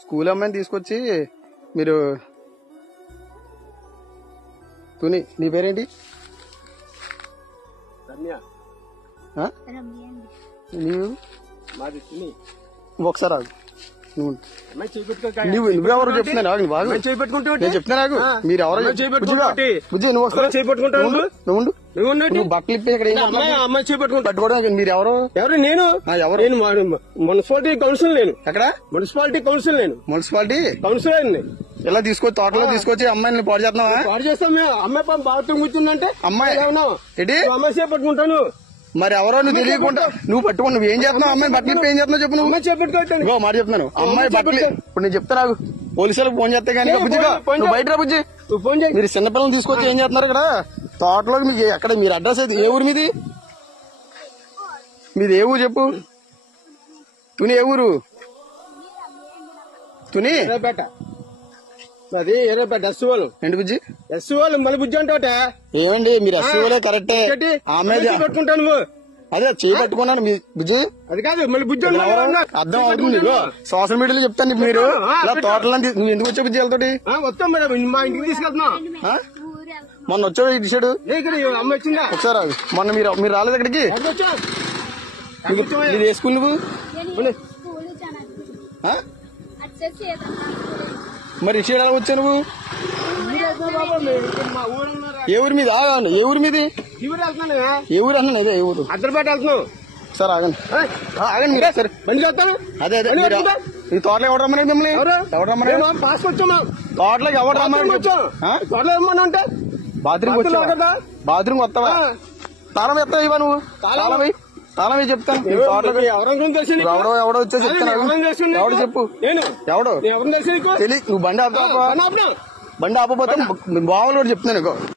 School అమ్మాయిని తీసుకొచ్చి మీరు తుని నీ పేరేంటి? నీవు ఒకసారి ఆగు. నువ్వెవరు చెప్తున్నా నేను చెప్తున్నా మీరు ఎవరో నువ్వు బట్టలు ఇప్పి ఇక్కడ అమ్మాయి చేపట్టుకుంటా పట్టుకోవడం మీరు ఎవరు? నేను ఎవరు? మున్సిపాలిటీ కౌన్సిల్ నేను. ఎక్కడ? మున్సిపాలిటీ కౌన్సిల్ నేను. మున్సిపాలిటీ కౌన్సిల్ అయింది. ఇలా తీసుకొచ్చి తోటలో తీసుకొచ్చి అమ్మాయిని పాడు చేస్తున్నావా? పాడు చేస్తాం మేము. అమ్మాయి బాత్రూమ్ కూర్చుందంటే అమ్మాయి ఏంటి అమ్మాయి చేపట్టుకుంటాను. మరి ఎవరో నువ్వు తెలియకుండా నువ్వు పట్టుకుని నువ్వు ఏం చేస్తున్నావు? అమ్మాయి బట్టలు ఏం చేస్తున్నావు చెప్పు. నువ్వు చేపట్టుకుంటాను మాట చెప్తున్నాను. అమ్మాయి బట్టలు ఇప్పుడు నేను చెప్తా నాకు పోలీసులకు ఫోన్ చేస్తే కానీ నువ్వు బయట రా బుజ్జి. ఫోన్ చేయి. మీరు చిన్నపిల్లలు తీసుకొచ్చి ఏం చేస్తున్నారు ఇక్కడ తోటలో? మీకు ఎక్కడ మీరు అడ్రస్ అయితే ఏ ఊరు మీది? మీది ఏ ఊరు చెప్పు. తుని ఏ ఊరు? తుని అది ఎర్రపేట ఎస్సీఓలు. ఏంటి బుజ్జి? ఎస్సీఓలు మళ్ళీ బుజ్జి అంటే ఏమండి మీరు ఎస్సీఓలే కరెక్టే. ఆమె పెట్టుకుంటాను నువ్వు అదే చేపట్టుకున్నాను మీ బుజ్జి. అది కాదు మళ్ళీ బుజ్జి అర్థం అవుతుంది. సోషల్ మీడియాలో చెప్తాను మీరు ఇలా తోటలో నువ్వు ఎందుకు వచ్చే బుజ్జి వెళ్తాడు? వస్తాం మేడం మా ఇంటికి తీసుకెళ్తున్నాం. మొన్న వచ్చాడు ఈ దిశాడు అమ్మ వచ్చిందా ఒకసారి మొన్న మీరు రాలేదు ఇక్కడికి? మీరు ఏ స్కూల్ నువ్వు? మరి ఇచ్చేడు ఎలా వచ్చా నువ్వు? ఏ ఊరి మీద? ఏ ఊరి మీది? ఏ ఊరు అన్నా ఇదే ఏ ఊరు? అద్దరిపేట వెళ్తున్నావు సార్. ఆగండి ఆగండి మీరే సరే బండి చేస్తాను. అదే అదే ఈ తోటలో ఎవరు రమ్మని మిమ్మల్ని? ఎవరు రమ్మని? పాస్ వచ్చాము తోటలోకి ఎవరు రమ్మని? తోటలో ఏమన్నా అంటే బాత్రూమ్ వచ్చావా? బాత్రూమ్ వస్తావా? తాళం ఎత్తావు ఇవా నువ్వు? తాళం చెప్తాను. ఎవడో వచ్చే చెప్తాను. ఎవడు చెప్పు ఎవడు తెలియదు. నువ్వు బండి ఆపకపోతే బావులు కూడా చెప్తున్నాను.